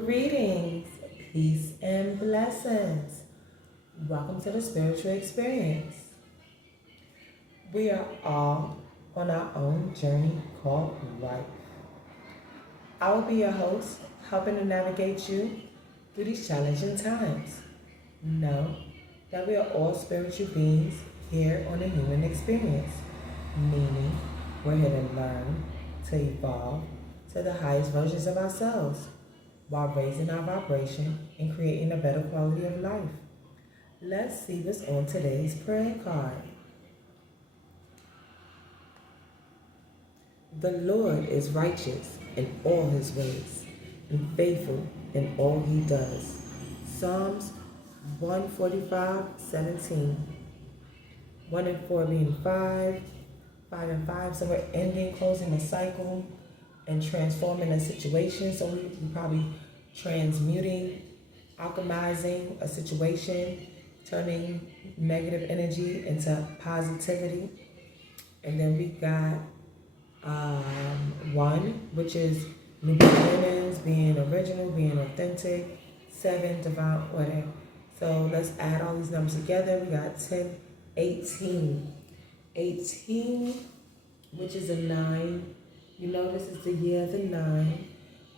Greetings, peace, and blessings. Welcome to the spiritual experience. We are all on our own journey called life. I will be your host, helping to navigate you through these challenging times. Know that we are all spiritual beings here on the human experience, meaning we're here to learn, to evolve to the highest versions of ourselves while raising our vibration and creating a better quality of life. Let's see what's on today's prayer card. The Lord is righteous in all his ways and faithful in all he does. Psalms 145:17. 1 and 4 being 5, 5 and 5. So we're ending, closing the cycle, and transforming a situation. So we probably transmuting, alchemizing a situation, turning negative energy into positivity. And then we got 1, which is new beginnings, being original, being authentic. 7, divine order. So let's add all these numbers together. We got 10, 18. 18, which is a 9. You know this is the year of the 9,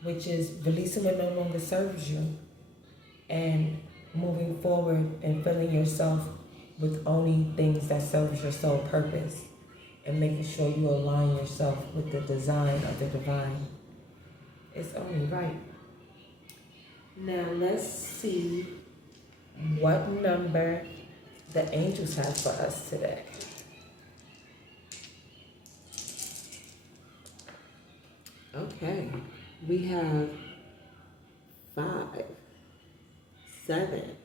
which is releasing what no longer serves you and moving forward and filling yourself with only things that serves your soul purpose and making sure you align yourself with the design of the divine. It's only right. Now let's see what number the angels have for us today. Okay, we have 5, 7,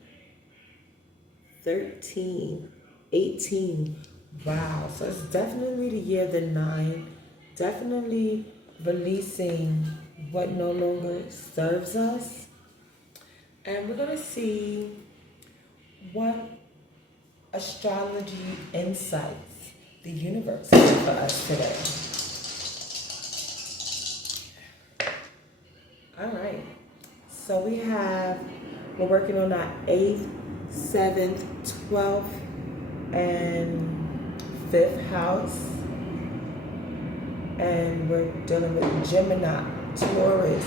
13, 18. Wow, so it's definitely the year of the 9. Definitely releasing what no longer serves us. And we're going to see what astrology insights the universe has for us today. All right, so we're working on our 8th, 7th, 12th, and 5th house. And we're dealing with Gemini, Taurus,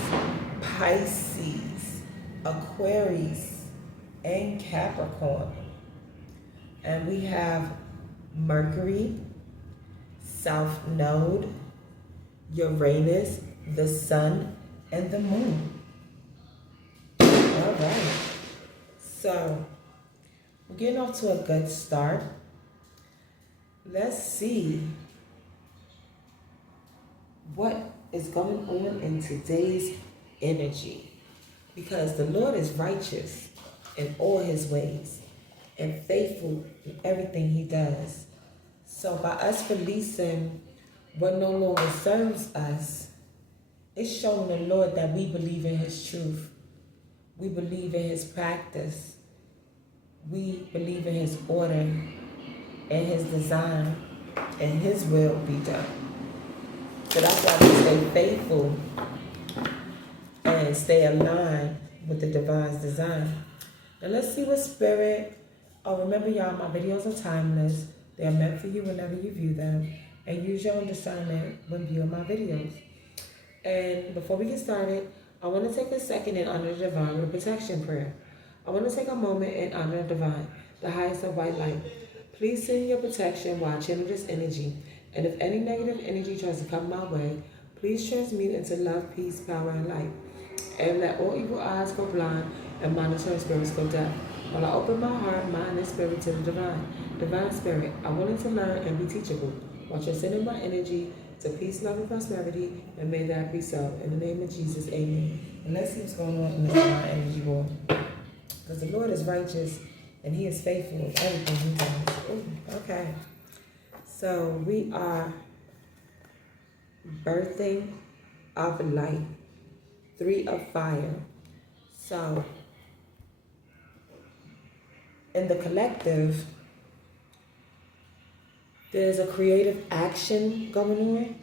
Pisces, Aquarius, and Capricorn. And we have Mercury, South Node, Uranus, the Sun, and the Moon. All right. So we're getting off to a good start. Let's see what is going on in today's energy. Because the Lord is righteous in all his ways and faithful in everything he does. So by us releasing what no longer serves us, it's showing the Lord that we believe in his truth. We believe in his practice. We believe in his order and his design, and his will be done. So that's why we stay faithful and stay aligned with the divine's design. Now let's see what spirit. Oh, remember y'all, my videos are timeless. They are meant for you whenever you view them, and use your own discernment when viewing my videos. And before we get started, I want to take a second and honor the divine with a protection prayer. I want to take a moment and honor the divine, the highest of white light. Please send your protection while I channel this energy. And if any negative energy tries to come my way, please transmute into love, peace, power, and light. And let all evil eyes go blind and monitoring spirits go deaf. While I open my heart, mind, and spirit to the divine. Divine spirit, I'm willing to learn and be teachable. While transcending my energy to peace, love, and prosperity, and may that be so. In the name of Jesus, amen. And let's see what's going on in the divine energy war. Because the Lord is righteous and he is faithful in everything he does. Ooh, okay. So we are birthing of light, 3 of fire. So in the collective, there's a creative action going on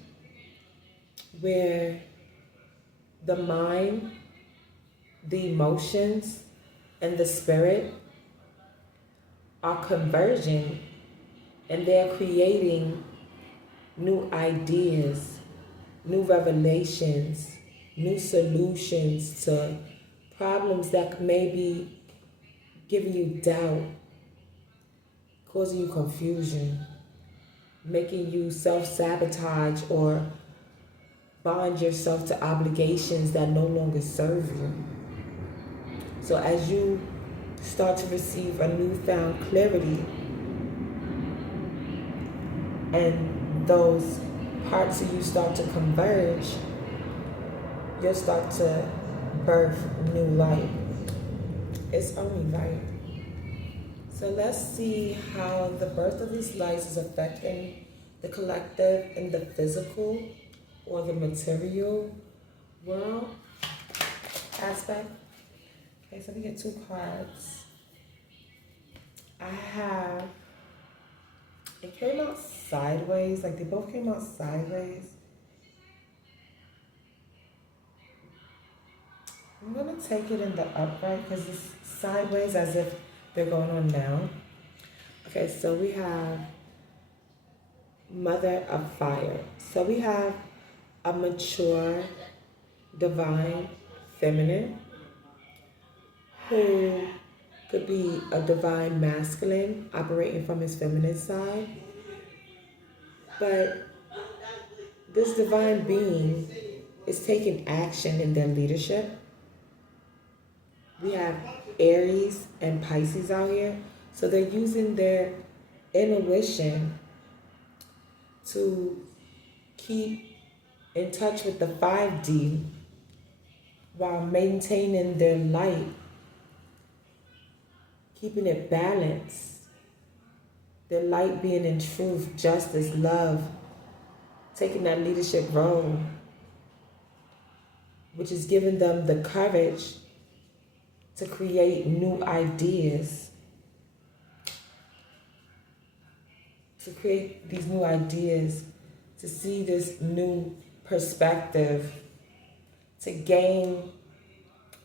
where the mind the emotions and the spirit are converging, and they're creating new ideas, new revelations, new solutions to problems that may be giving you doubt, causing you confusion, making you self-sabotage or bind yourself to obligations that no longer serve you. So as you start to receive a newfound clarity, and those parts of you start to converge, you'll start to birth new life. It's only right. So let's see how the birth of these lights is affecting the collective and the physical or the material world aspect. Okay, so we get two cards. I have, it came out sideways, like they both came out sideways. I'm gonna take it in the upright because it's sideways as if they're going on now. Okay, so we have Mother of Fire. So we have a mature, divine, feminine who could be a divine masculine operating from his feminine side. But this divine being is taking action in their leadership. We have Aries and Pisces out here. So they're using their intuition to keep in touch with the 5D while maintaining their light, keeping it balanced. Their light being in truth, justice, love, taking that leadership role, which is giving them the courage to create new ideas, to create these new ideas, to see this new perspective, to gain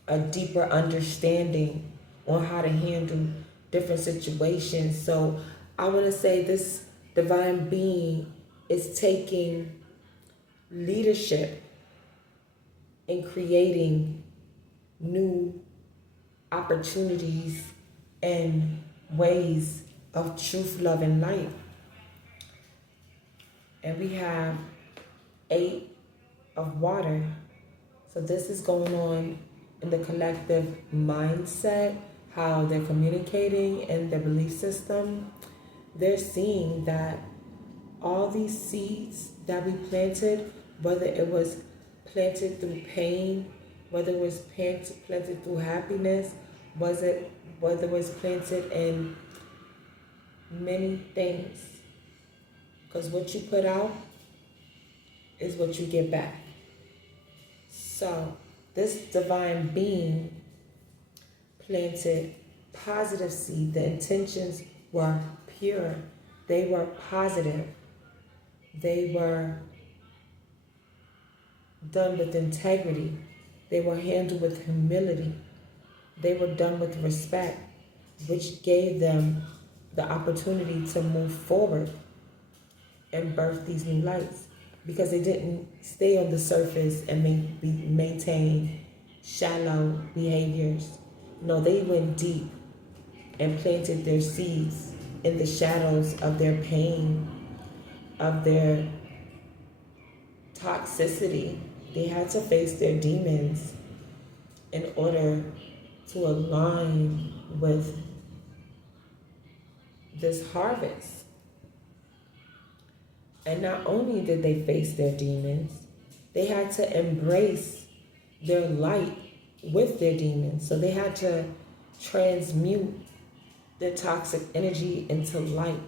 a deeper understanding on how to handle different situations. So I want to say this divine being is taking leadership in creating new opportunities and ways of truth, love, and light. And we have 8 of water. So this is going on in the collective mindset, how they're communicating and their belief system. They're seeing that all these seeds that we planted, whether it was planted through pain, whether it was planted through happiness, whether it was planted in many things. Because what you put out is what you get back. So this divine being planted positive seed. The intentions were pure. They were positive. They were done with integrity. They were handled with humility. They were done with respect, which gave them the opportunity to move forward and birth these new lights, because they didn't stay on the surface and maintain shallow behaviors. No, they went deep and planted their seeds in the shadows of their pain, of their toxicity. They had to face their demons in order to align with this harvest. And not only did they face their demons, they had to embrace their light with their demons. So they had to transmute their toxic energy into light.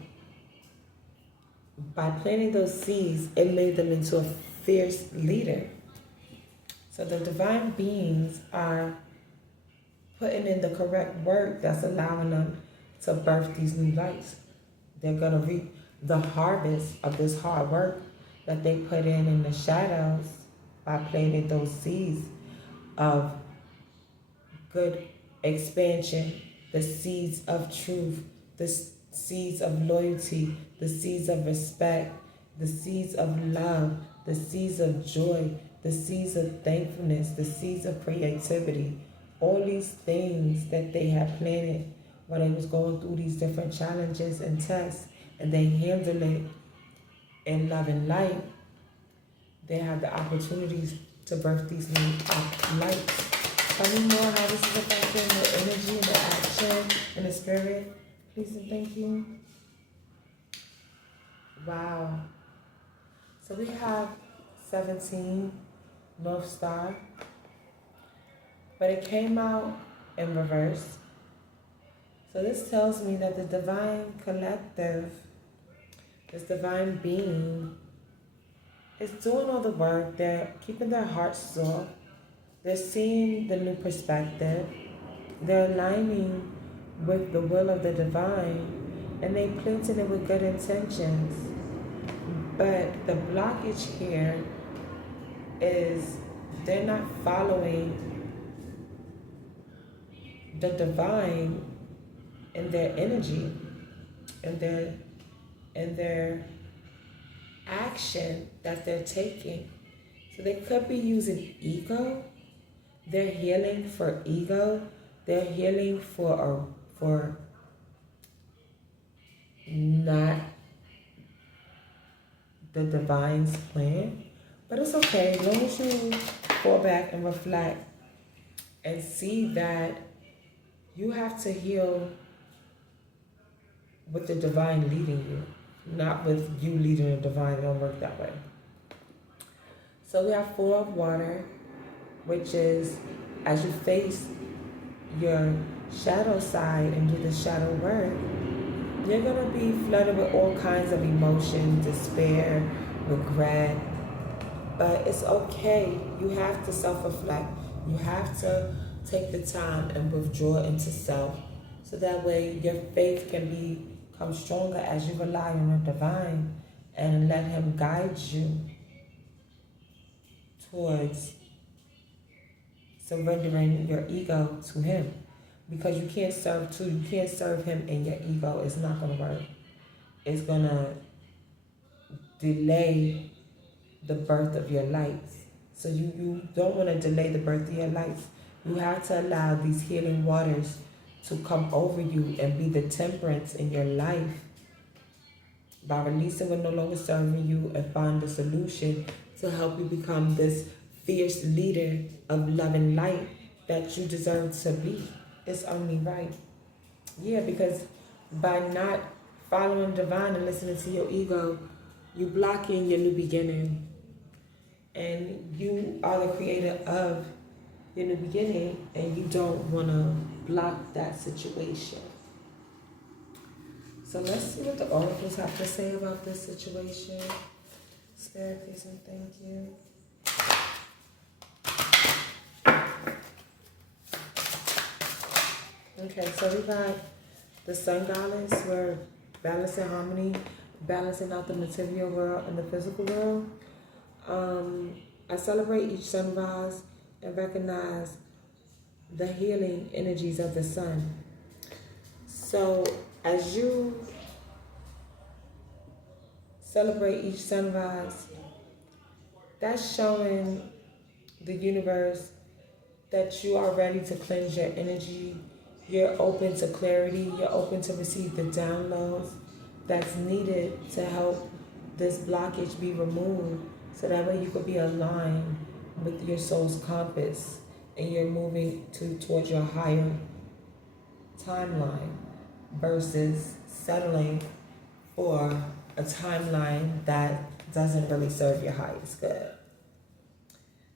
By planting those seeds, it made them into a fierce leader. So the divine beings are putting in the correct work that's allowing them to birth these new lights. They're going to reap the harvest of this hard work that they put in the shadows by planting those seeds of good expansion, the seeds of truth, the seeds of loyalty, the seeds of respect, the seeds of love, the seeds of joy, the seeds of thankfulness, the seeds of creativity, all these things that they had planted when they was going through these different challenges and tests, and they handled it in love and light. They have the opportunities to birth these new lights. Tell me more how this is affecting the energy and the action and the spirit. Please and thank you. Wow. So we have 17 North Star, but it came out in reverse. So this tells me that the divine collective, this divine being, is doing all the work. They're keeping their hearts soft. They're seeing the new perspective. They're aligning with the will of the divine, and they planted it with good intentions. But the blockage here is they're not following the divine in their energy and their action that they're taking. So they could be using ego. They're healing for ego. They're healing for not the divine's plan. But it's okay as long as you fall back and reflect and see that you have to heal with the divine leading you, not with you leading the divine. It don't work that way. So we have 4 of water, which is as you face your shadow side and do the shadow work, you're going to be flooded with all kinds of emotion, despair, regret. But it's okay. You have to self-reflect. You have to take the time and withdraw into self. So that way your faith can become stronger as you rely on the divine and let him guide you towards surrendering your ego to him. Because you can't serve two. You can't serve him in your ego. It's not going to work. It's going to delay the birth of your lights. So you don't want to delay the birth of your lights. You have to allow these healing waters to come over you and be the temperance in your life by releasing what no longer serving you and find the solution to help you become this fierce leader of love and light that you deserve to be. It's only right. Yeah, because by not following divine and listening to your ego, you blocking your new beginning. And you are the creator of your new beginning, and you don't want to block that situation. So let's see what the oracles have to say about this situation. Spirit, please and thank you. Okay, so we got the sun goddess. We're balancing harmony, balancing out the material world and the physical world. I celebrate each sunrise and recognize the healing energies of the sun. So as you celebrate each sunrise, that's showing the universe that you are ready to cleanse your energy. You're open to clarity. You're open to receive the downloads that's needed to help this blockage be removed, so that way you could be aligned with your soul's compass and you're moving towards your higher timeline versus settling for a timeline that doesn't really serve your highest good.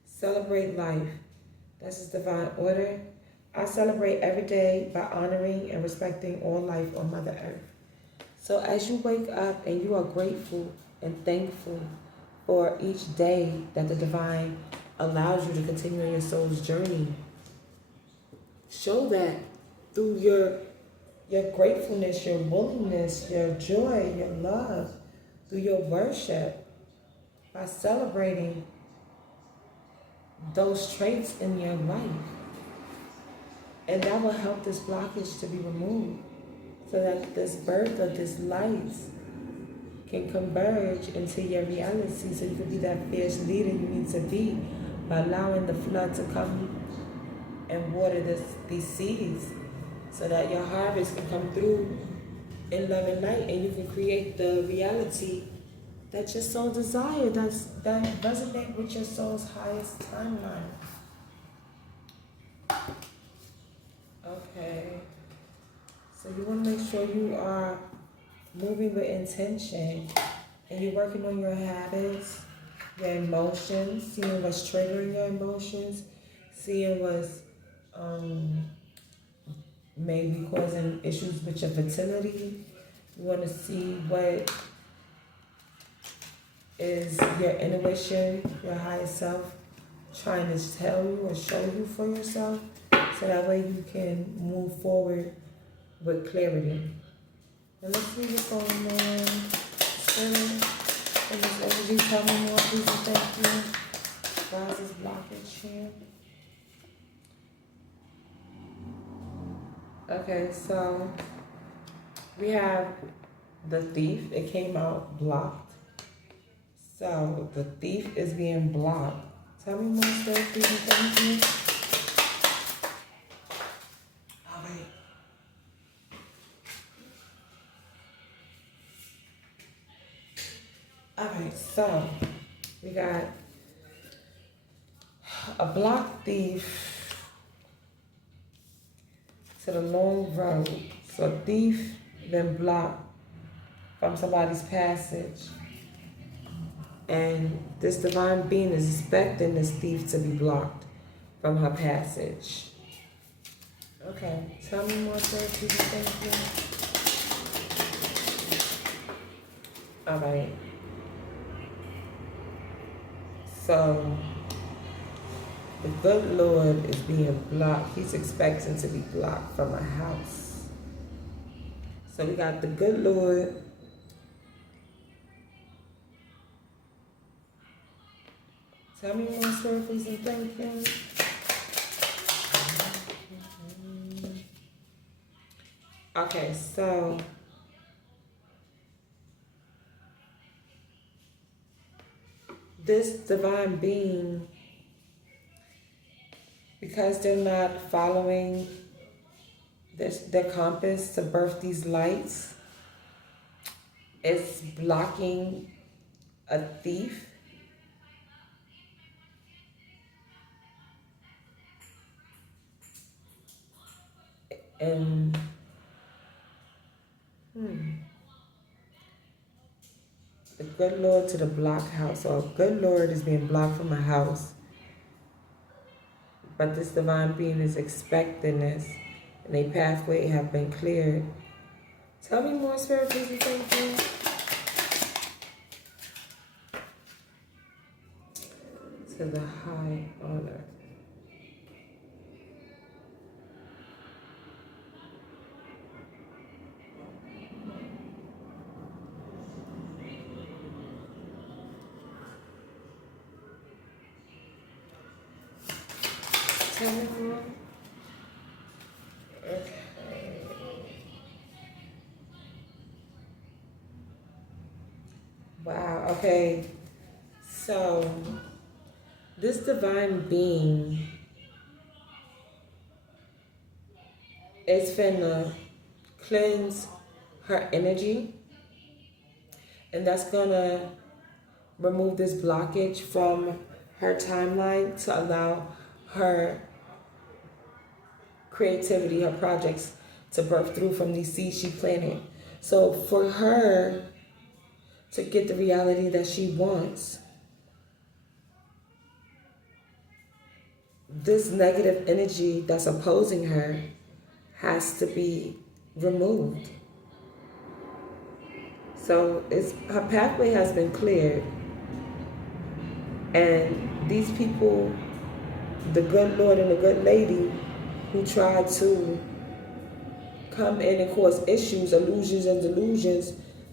Celebrate life. This is divine order. I celebrate every day by honoring and respecting all life on Mother Earth. So as you wake up and you are grateful and thankful for each day that the divine allows you to continue on your soul's journey, show that through your gratefulness, your willingness, your joy, your love, through your worship, by celebrating those traits in your life. And that will help this blockage to be removed so that this birth of this light can converge into your reality so you can be that fierce leader you need to be by allowing the flood to come and water these seeds so that your harvest can come through in love and light and you can create the reality that your soul desires, that resonate with your soul's highest timeline. Okay. So you want to make sure you are moving with intention and you're working on your habits, your emotions, seeing what's triggering your emotions, seeing what's maybe causing issues with your fertility. You want to see what is your intuition, your higher self trying to tell you or show you for yourself so that way you can move forward with clarity. Now let's see what's going on. Spirit, and this energy, tell me more, please and thank you. Why is this blockage here? Okay, so we have the thief. It came out blocked. So the thief is being blocked. Tell me more, Spirit, please and thank you. All right. Alright, so we got a block thief to the long road. So a thief been blocked from somebody's passage. And this divine being is expecting this thief to be blocked from her passage. Okay, tell me more, sir, please, thank you. Alright. So the good Lord is being blocked. He's expecting to be blocked from a house. So we got the good Lord. Tell me more, Spirit, please, and thank you. Okay, so this divine being, because they're not following their compass to birth these lights, it's blocking a thief. And the good Lord to the block house. So a good Lord is being blocked from a house. But this divine being is expecting this. And a pathway have been cleared. Tell me more, Spirit, please, and thank you. To the high honor. Tell me more. Okay. Wow, okay. So this divine being is finna cleanse her energy, and that's gonna remove this blockage from her timeline to allow her creativity, her projects to birth through from these seeds she planted. So for her to get the reality that she wants, this negative energy that's opposing her has to be removed. So her pathway has been cleared. And these people, the good Lord and the good lady who tried to come in and cause issues, illusions, and delusions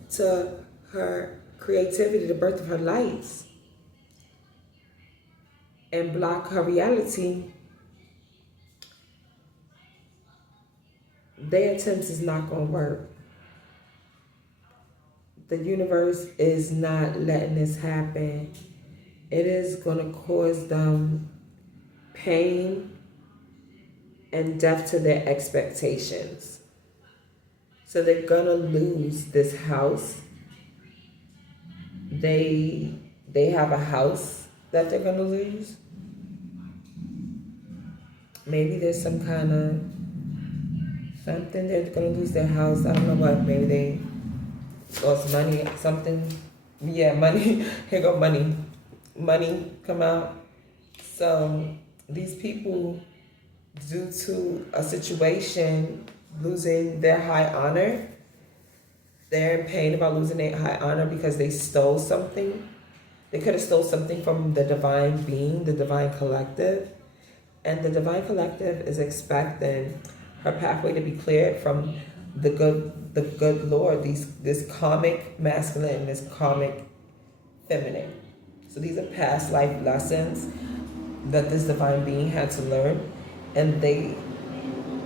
to her creativity, the birth of her lights, and block her reality, their attempts is not going to work. The universe is not letting this happen. It is going to cause them pain and death to their expectations. So they're going to lose this house. They have a house that they're going to lose. Maybe there's some kind of something they're going to lose their house. I don't know what. Maybe they lost money, something. Yeah, money. Here go money. Money come out. So these people, due to a situation, losing their high honor, they're in pain about losing their high honor because they stole something. They could have stole something from the divine being, the divine collective. And the divine collective is expecting her pathway to be cleared from the good Lord, this karmic masculine and this karmic feminine. So these are past life lessons that this divine being had to learn, and they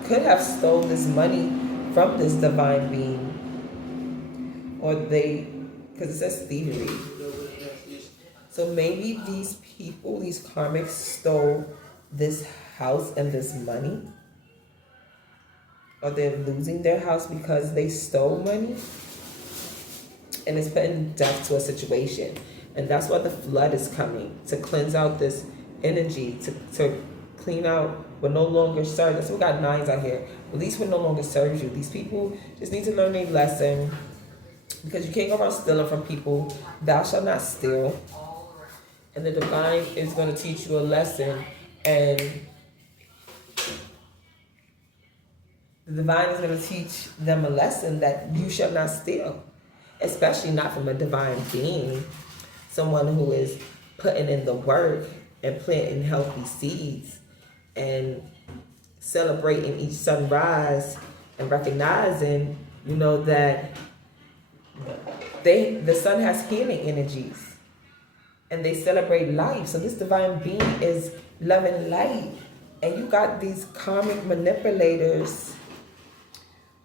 could have stolen this money from this divine being, or because it says thievery. So maybe these people, these karmics, stole this house and this money, or they're losing their house because they stole money, and it's putting death to a situation. And that's why the flood is coming, to cleanse out this energy, to clean out what no longer serves. That's what got nines out here. Release what no longer serves you. These people just need to learn a lesson, because you can't go around stealing from people. Thou shalt not steal. And the divine is going to teach you a lesson, and the divine is going to teach them a lesson that you shall not steal, especially not from a divine being, someone who is putting in the work and planting healthy seeds and celebrating each sunrise and recognizing, that the sun has healing energies and they celebrate life. So this divine being is loving light, and you got these karmic manipulators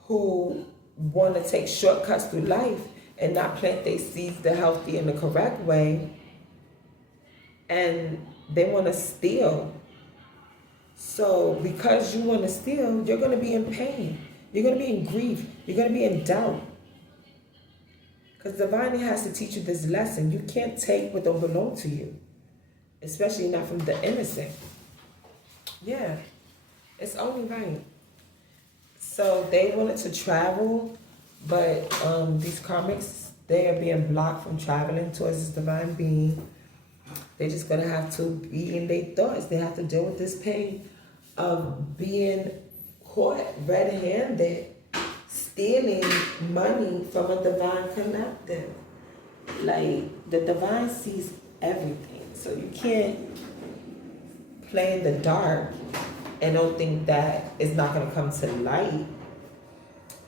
who want to take shortcuts through life and not plant their seeds the healthy and the correct way, and they want to steal. So because you want to steal, you're going to be in pain, you're going to be in grief, you're going to be in doubt, because divine has to teach you this lesson. You can't take what don't belong to you, especially not from the innocent. Yeah, it's only right. So they wanted to travel, but these karmics, they are being blocked from traveling towards this divine being. They're just going to have to be in their thoughts. They have to deal with this pain of being caught red-handed, stealing money from a divine collective. Like, the divine sees everything. So you can't play in the dark and don't think that it's not going to come to light.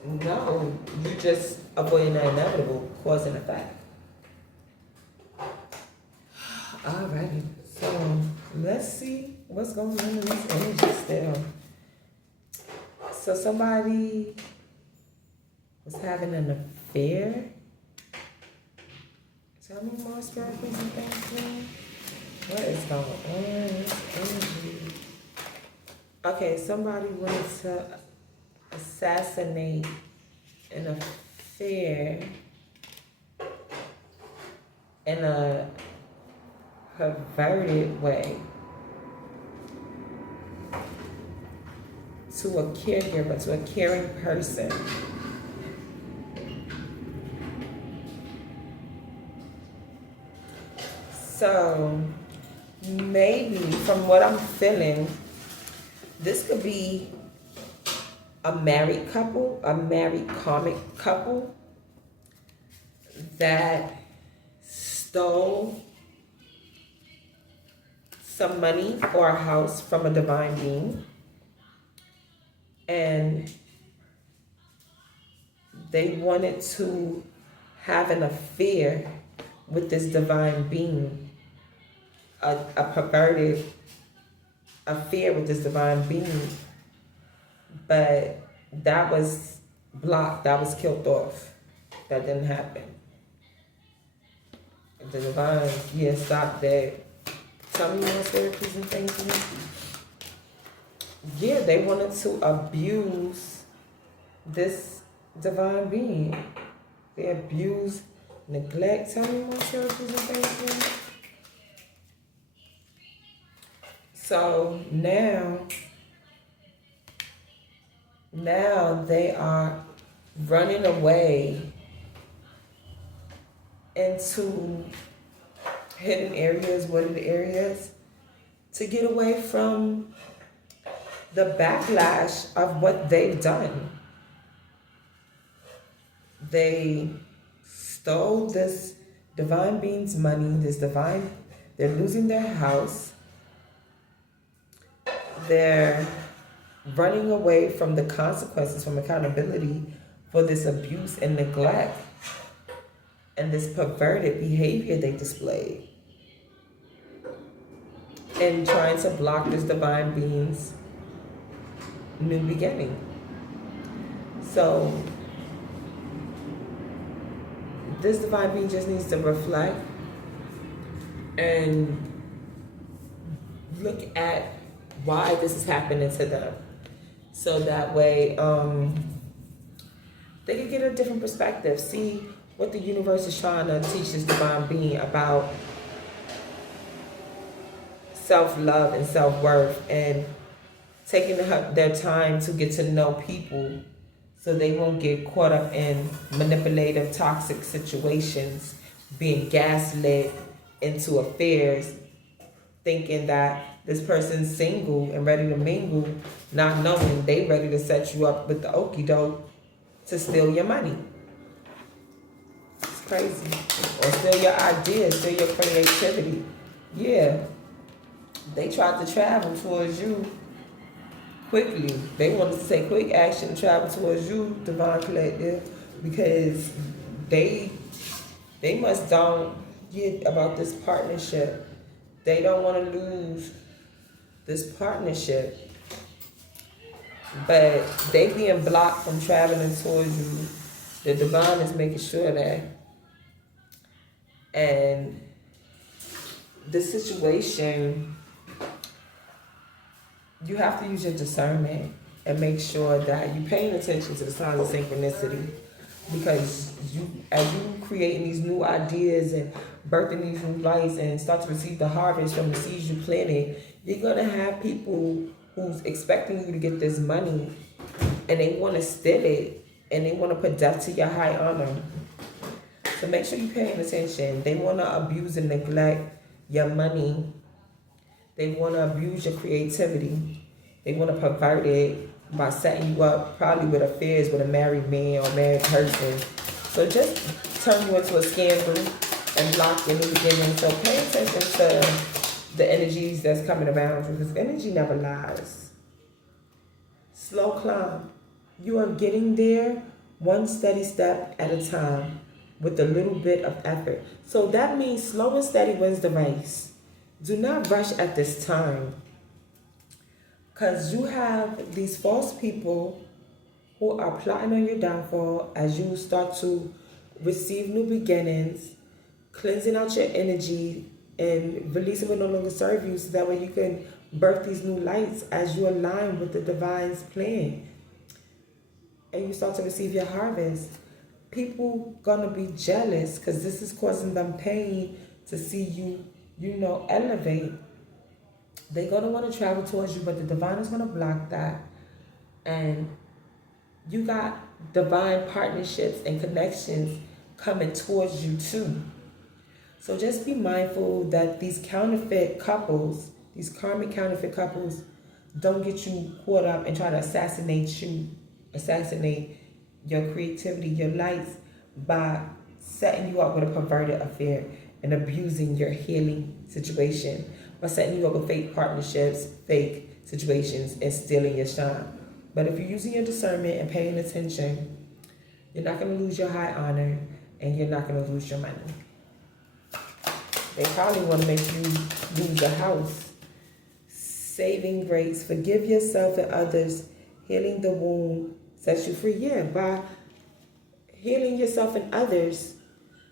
No, you just avoiding the inevitable, cause and effect. Alrighty, so let's see what's going on in this energy still. So somebody was having an affair. Tell me more, spirit, please, and thank you. What is going on in this energy? Okay, somebody wanted to assassinate an affair in a perverted way to a caregiver, to a caring person. So maybe from what I'm feeling, this could be a married couple, a married karmic couple that stole some money or a house from a divine being, and they wanted to have an affair with this divine being, a perverted affair with this divine being, but that was blocked, that was killed off. That didn't happen. The divine, yeah, stop that. Tell me more spirit, please, and thank you. Yeah, they wanted to abuse this divine being. They abuse, neglect. Tell me more spirit, please, and thank you. So now they are running away into hidden areas, wooded areas, to get away from the backlash of what they've done. They stole this divine being's money, they're losing their house. They're running away from the consequences, from accountability for this abuse and neglect and this perverted behavior they displayed. And trying to block this divine being's new beginning. So this divine being just needs to reflect and look at why this is happening to them. So that way they can get a different perspective. See what the universe is trying to teach this divine being about self-love and self-worth, and taking their time to get to know people so they won't get caught up in manipulative, toxic situations, being gaslit into affairs, thinking that this person's single and ready to mingle, not knowing they ready to set you up with the okie doke to steal your money. It's crazy. Or steal your ideas, steal your creativity. Yeah. They tried to travel towards you quickly. They wanted to take quick action and travel towards you, Divine Collective, because they must don't get about this partnership. They don't want to lose this partnership. But they being blocked from traveling towards you. The divine is making sure that. And the situation, you have to use your discernment and make sure that you're paying attention to the signs of synchronicity, because as you creating these new ideas and birthing these new lights and start to receive the harvest from the seeds you planted, you're gonna have people who's expecting you to get this money and they want to steal it and they want to put death to your high honor. So make sure you're paying attention. They want to abuse and neglect your money. They want to abuse your creativity. They want to pervert it by setting you up probably with affairs with a married man or married person. So just turn you into a scandal and block your new beginning. So pay attention to the energies that's coming around you, because energy never lies. Slow climb. You are getting there one steady step at a time with a little bit of effort. So that means slow and steady wins the race. Do not rush at this time, because you have these false people who are plotting on your downfall as you start to receive new beginnings, cleansing out your energy and releasing what no longer serve you, so that way you can birth these new lights as you align with the divine's plan and you start to receive your harvest. People gonna be jealous because this is causing them pain to see you, elevate. They're gonna want to travel towards you, but the divine is gonna block that. And you got divine partnerships and connections coming towards you too. So just be mindful that these counterfeit couples, these karmic counterfeit couples, don't get you caught up and try to assassinate your creativity, your lights, by setting you up with a perverted affair and abusing your healing situation, by setting you up with fake partnerships, fake situations, and stealing your shine. But if you're using your discernment and paying attention, you're not going to lose your high honor and you're not going to lose your money. They probably want to make you lose your house. Saving grace. Forgive yourself and others. Healing the wound. sets you free. Yeah, by healing yourself and others,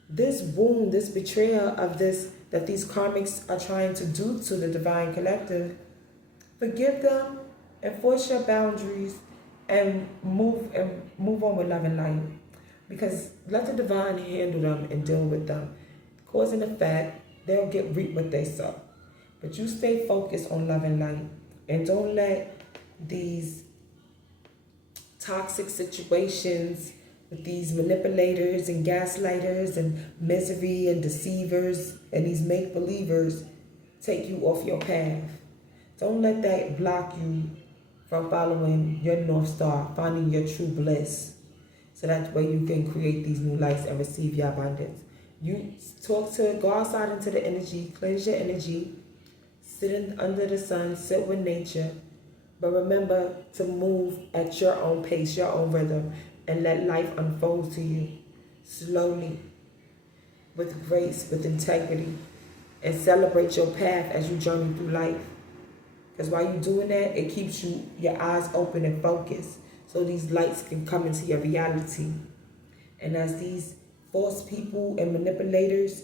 this wound, this betrayal of this that these karmics are trying to do to the divine collective, forgive them, enforce your boundaries, and move on with love and light. Because let the divine handle them and deal with them. Cause and effect, they'll reap what they sow. But you stay focused on love and light, and don't let these toxic situations with these manipulators and gaslighters and misery and deceivers and these make-believers take you off your path. Don't let that block you from following your North Star, finding your true bliss. So that way you can create these new lights and receive your abundance. You go outside into the energy, cleanse your energy, sit under the sun, sit with nature. But remember to move at your own pace, your own rhythm, and let life unfold to you slowly, with grace, with integrity, and celebrate your path as you journey through life. Because while you're doing that, it keeps your eyes open and focused, so these lights can come into your reality. And as these false people and manipulators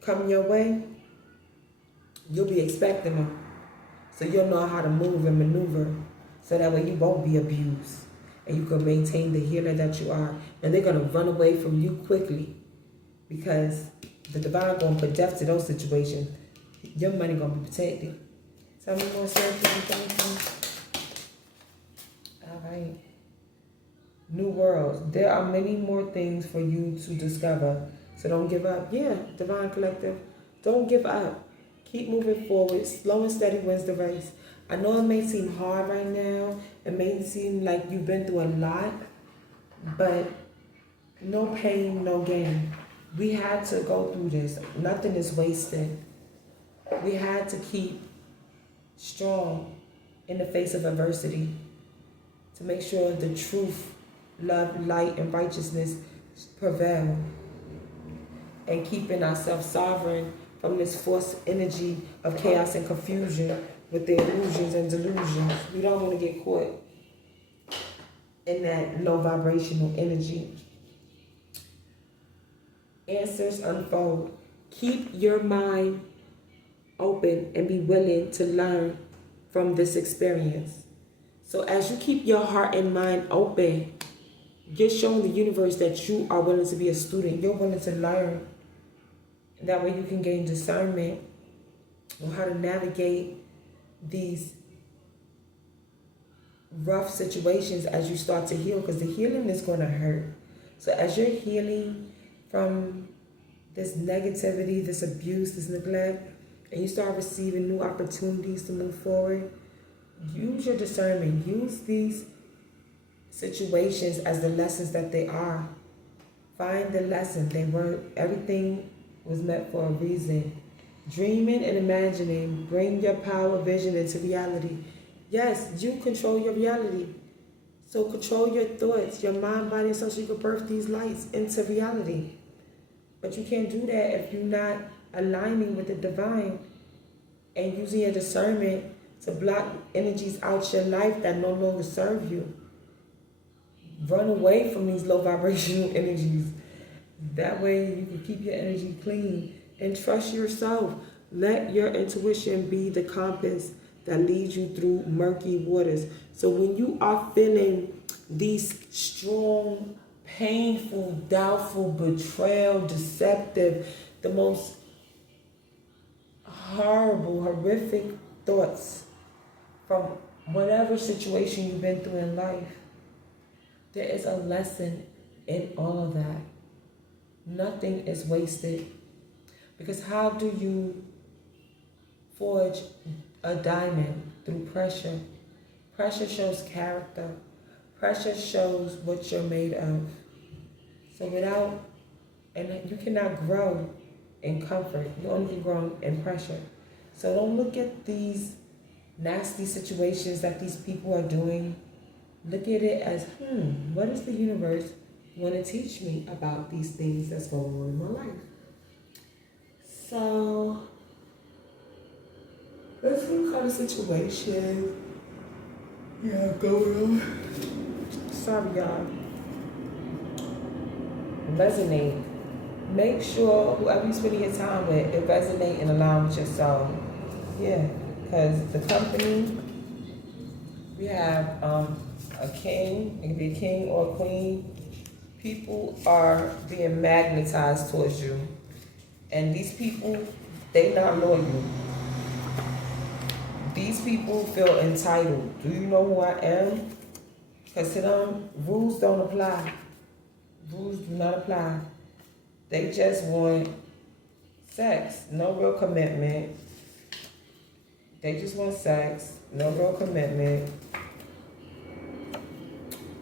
come your way, you'll be expecting them. So you'll know how to move and maneuver, so that way you won't be abused and you can maintain the healer that you are. And they're going to run away from you quickly, because the divine going to put death to those situations. Your money going to be protected. Tell me more, sir. All right. New worlds. There are many more things for you to discover. So don't give up. Yeah, Divine Collective. Don't give up. Keep moving forward. Slow and steady wins the race. I know it may seem hard right now. It may seem like you've been through a lot. But no pain, no gain. We had to go through this. Nothing is wasted. We had to keep strong in the face of adversity to make sure the truth, love, light, and righteousness prevail, and keeping ourselves sovereign from this forced energy of chaos and confusion with their illusions and delusions. We don't want to get caught in that low vibrational energy. Answers unfold. Keep your mind open and be willing to learn from this experience. So as you keep your heart and mind open, you're showing the universe that you are willing to be a student. You're willing to learn. And that way you can gain discernment on how to navigate these rough situations as you start to heal, because the healing is going to hurt. So as you're healing from this negativity, this abuse, this neglect, and you start receiving new opportunities to move forward, use your discernment. Use these situations as the lessons that they are. Find the lesson. Everything was meant for a reason. Dreaming and imagining. Bring your power, vision into reality. Yes, you control your reality. So control your thoughts, your mind, body, and soul, so you can birth these lights into reality. But you can't do that if you're not aligning with the divine and using your discernment to block energies out your life that no longer serve you. Run away from these low vibrational energies. That way you can keep your energy clean and trust yourself. Let your intuition be the compass that leads you through murky waters. So when you are feeling these strong, painful, doubtful, betrayal, deceptive, the most horrible, horrific thoughts from whatever situation you've been through in life, there is a lesson in all of that. Nothing is wasted. Because how do you forge a diamond? Through pressure. Pressure shows character. Pressure shows what you're made of. So you cannot grow in comfort. You only can grow in pressure. So don't look at these nasty situations that these people are doing. Look at it as, what does the universe want to teach me about these things that's going on in my life? So let's look at a situation going on. Sorry, y'all. Resonate. Make sure whoever you spend your time with, it resonate and align with your soul. Yeah, because the company, we have a king, it can be a king or a queen. People are being magnetized towards you. And these people, they not loyal. These people feel entitled. Do you know who I am? Because to them, rules don't apply. Rules do not apply. They just want sex, no real commitment. They just want sex, no real commitment.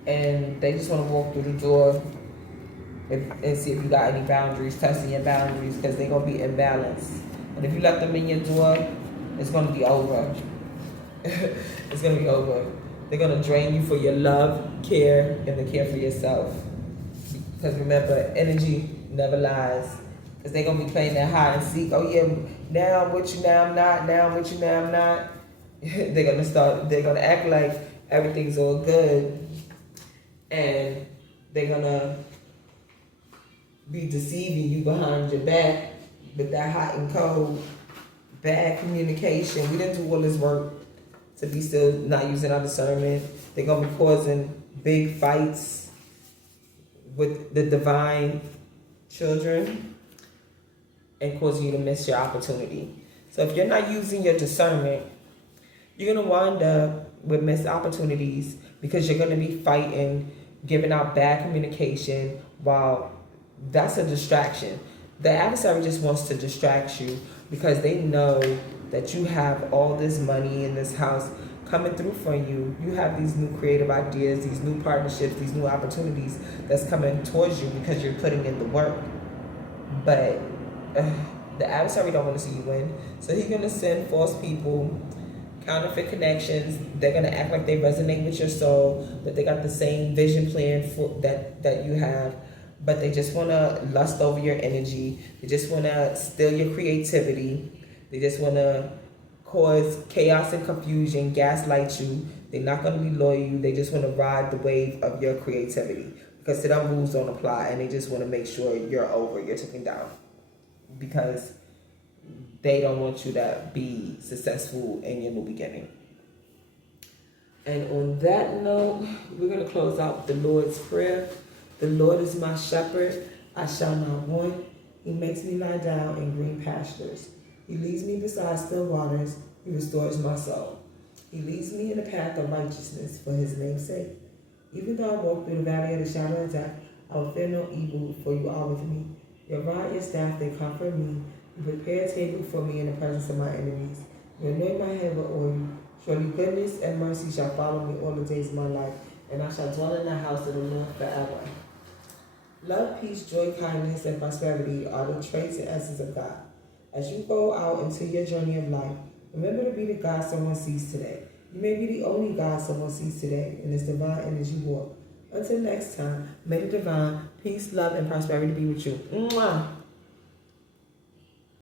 And they just want to walk through the door and see if you got any boundaries, testing your boundaries, because they're going to be imbalanced. And if you let them in your door, it's going to be over. It's going to be over. They're going to drain you for your love, care, and the care for yourself. Because remember, energy never lies. Because they're going to be playing that hide and seek. Oh yeah, now I'm with you, now I'm not. Now I'm with you, now I'm not. They're going to act like everything's all good. And they're going to be deceiving you behind your back with that hot and cold, bad communication. We didn't do all this work to be still not using our discernment. They're going to be causing big fights with the divine children and causing you to miss your opportunity. So if you're not using your discernment, you're going to wind up with missed opportunities because you're going to be fighting, giving out bad communication, while that's a distraction. The adversary just wants to distract you because they know that you have all this money in this house coming through for you. You have these new creative ideas, these new partnerships, these new opportunities that's coming towards you because you're putting in the work. But the adversary don't want to see you win. So he's going to send false people, counterfeit connections. They're going to act like they resonate with your soul, that they got the same vision plan for that you have. But they just want to lust over your energy. They just want to steal your creativity. They just want to cause chaos and confusion, gaslight you. They're not going to be loyal. They just want to ride the wave of your creativity because to them rules don't apply, and they just want to make sure you're over, you're taken down, because they don't want you to be successful in your new beginning. And on that note, we're going to close out with the Lord's Prayer. The Lord is my shepherd, I shall not want. He makes me lie down in green pastures. He leads me beside still waters. He restores my soul. He leads me in the path of righteousness for his name's sake. Even though I walk through the valley of the shadow of death, I will fear no evil, for you are with me. Your rod, your staff, they comfort me. You prepare a table for me in the presence of my enemies. You anoint my head with oil. Surely goodness and mercy shall follow me all the days of my life, and I shall dwell in the house of the Lord forever. Love, peace, joy, kindness, and prosperity are the traits and essence of God. As you go out into your journey of life, remember to be the God someone sees today. You may be the only God someone sees today in this divine energy walk. Until next time, may the divine peace, love, and prosperity be with you. Mwah!